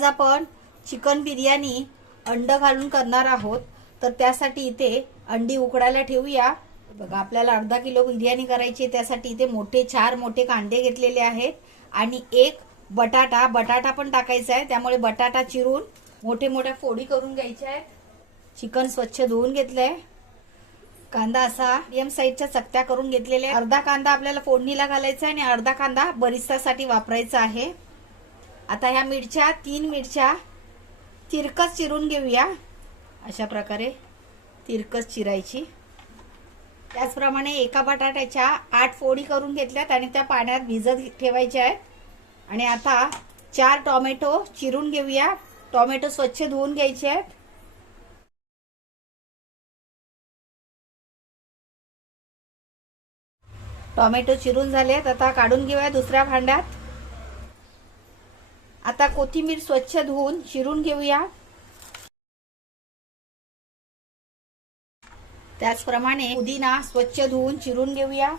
आज आपण चिकन बिर्याणी अंड घालून करणार आहोत। तर त्यासाठी इथे अंडी उकडायला ठेवूया। बघा आपल्याला अर्धा किलो बिर्याणी करायची आहे, त्यासाठी इथे मोठे 4 मोठे कांदे घेतलेले आहेत आणि एक बटाटा पण टाकायचा आहे। त्यामुळे बटाटा चिरून मोठे मोठ्या फोडी करून घ्यायच्या आहेत। चिकन स्वच्छ धुवून घेतलंय। कांदा असा मीडियम साईजच्या चकत्या करून घेतलेल्या। अर्धा कांदा आपल्याला फोडणीला घालायचा आहे आणि अर्धा कांदा बरिस्तासाठी वापरायचा आहे। आता ह्या मिरच्या 3 मिरच्या तिरकस चिरून घेऊया। अशा प्रकारे तिरकस चिरायची। त्याचप्रमाणे एका बटाट्याच्या 8 फोडी करून घेतल्यात आणि त्या पाण्यात भिजत ठेवायच्या आहेत। आणि आता 4 टोमॅटो चिरून घेऊया। टोमॅटो स्वच्छ धुवून घ्यायचे आहेत। टोमॅटो चिरून झालेत, आता काढून घेऊया दुसऱ्या भांड्यात। आता कोथिंबीर स्वच्छ धुवून चिरून घेऊया। त्याचप्रमाणे पुदिना स्वच्छ धुवून चिरून घेऊया।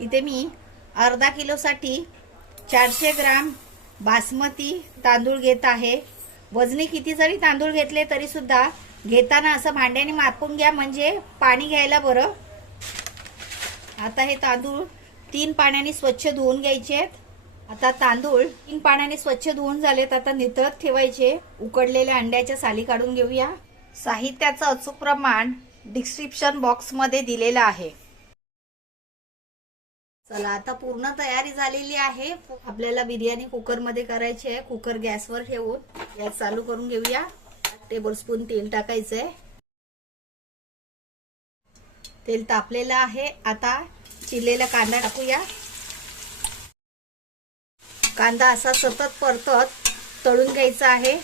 इथे मी अर्धा किलो साठी 400 ग्राम बासमती तांदूळ घेत आहे। वजनी किती जरी तांदूळ घेतले तरी सुद्धा घेताना असं भांड्याने मापून घ्या, म्हणजे पाणी घ्यायला बरं। आता हे तांदूळ 3 पाण्याने स्वच्छ धुवून घ्यायचे आहेत। आता तांदूळ 3 पाण्याने स्वच्छ धुवून झालेत, आता नितळत ठेवायचे। उकडलेल्या अंड्याच्या साली काढून घेऊया। साहित्याचं अचूक प्रमाण डिस्क्रिप्शन बॉक्स मध्ये दिलेलं आहे। चला आता पूर्ण तयारी झालेली आहे। आपल्याला बिर्याणी कुकर मध्ये करायची आहे। कुकर गॅसवर ठेवून गॅस चालू करून घेऊया। 1 टेबलस्पून तेल टाकायचंय। तेल तापलेलं आहे। आता चिरलेला कांदा टाकूया। कांदा असा सतत परतत तळून घ्यायचा आहे।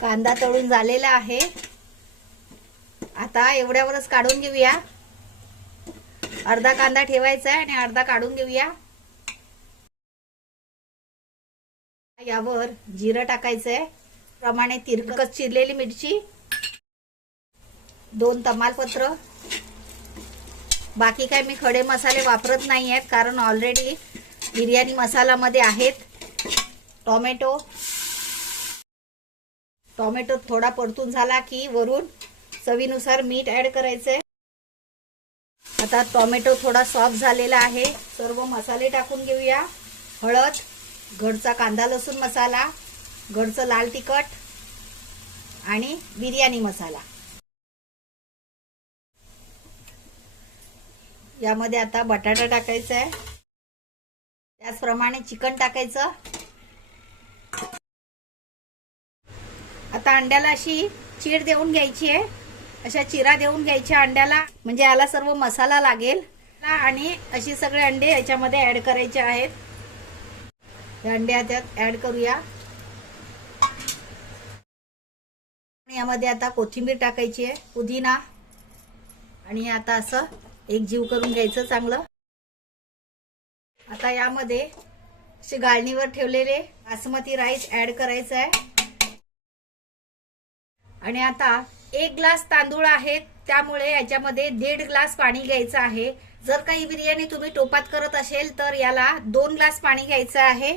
कांदा तळून झालेला आहे। आता एवढ्यावरच काढून घेऊया। अर्धा कांदा ठेवायचा आहे आणि अर्धा काढून घेऊया। यावर जिरं टाकायचंय, प्रमाणे तिरकस चिरलेली मिरची, 2 तमालपत्र। बाकी काय मी खडे मसाले वापरत नाही आहेत, कारण ऑलरेडी बिर्याणी मसाला मध्ये आहेत। टोमॅटो थोडा परतून झाला की वरून चवीनुसार मीठ ऍड करायचंय। आता टोमॅटो थोडा सॉफ्ट झालेला आहे। सर्व मसाले टाकून घेऊया। हळद, घरचा कांदा लसूण मसाला, घरचं लाल तिखट आणि बिर्याणी मसाला। यामध्ये आता बटाटा टाकायचा आहे। त्याचप्रमाणे चिकन टाकायचं। आता अंड्याला अशी चीर देऊन घ्यायची आहे। अशा चिरा देऊन घ्यायच्या अंड्याला, म्हणजे याला सर्व मसाला लागेल। आणि अशी सगळे अंडे याच्यामध्ये ऍड करायचे आहेत। हे अंडे यात ऍड करूया। यामध्ये आता कोथिंबीर टाकायची आहे, पुदिना, आणि आता असं एक जीव करून घ्यायचं चांगलं। आता यामध्ये असे गाळणीवर ठेवलेले बासमती राईस ऍड करायचं आहे। आणि आता 1 ग्लास तांदूळ आहे, त्यामुळे याच्यामध्ये 1.5 ग्लास पाणी घ्यायचं आहे। जर काही बिर्याणी तुम्ही टोपात करत असेल तर याला 2 ग्लास पाणी घ्यायचं आहे।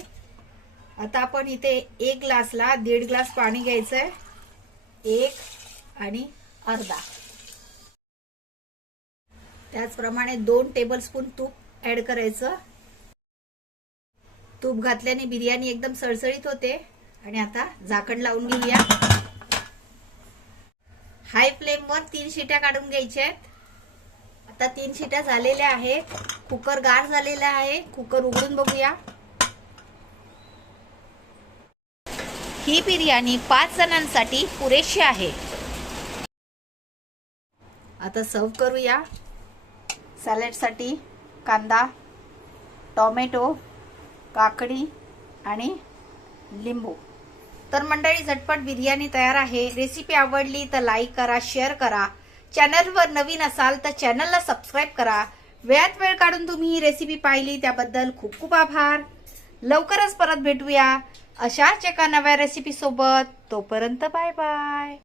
आता आपण इथे 1 ग्लासला 1.5 ग्लास पाणी घ्यायचंय, 1 आणि अर्धा। त्याचप्रमाणे 2 टेबलस्पून तूप ऍड करायचं। तूप घातल्याने बिर्याणी एकदम सळसळीत होते। आणि आता झाकण लावून घेऊया। हाय फ्लेमवर 3 शिट्या काढून घ्यायच्या आहेत। आता 3 शिट्या झालेल्या आहेत। कुकर गार झालेला आहे। कुकर उघडून बघूया। ही बिर्याणी 5 जणांसाठी पुरेशी आहे। आता सर्व करूया। सॅलडसाठी कांदा, टोमॅटो, काकडी आणि लिंबू। तर मंडळी झटपट बिर्याणी तयार आहे। रेसिपी आवडली तर लाईक करा, शेअर करा। चॅनलवर नवीन असाल तर चॅनलला सबस्क्राईब करा। वेळात वेळ काढून तुम्ही ही रेसिपी पाहिली त्याबद्दल खूप खूप आभार। लवकरच परत भेटूया अशाच एका नव्या रेसिपी सोबत। तोपर्यंत बाय बाय।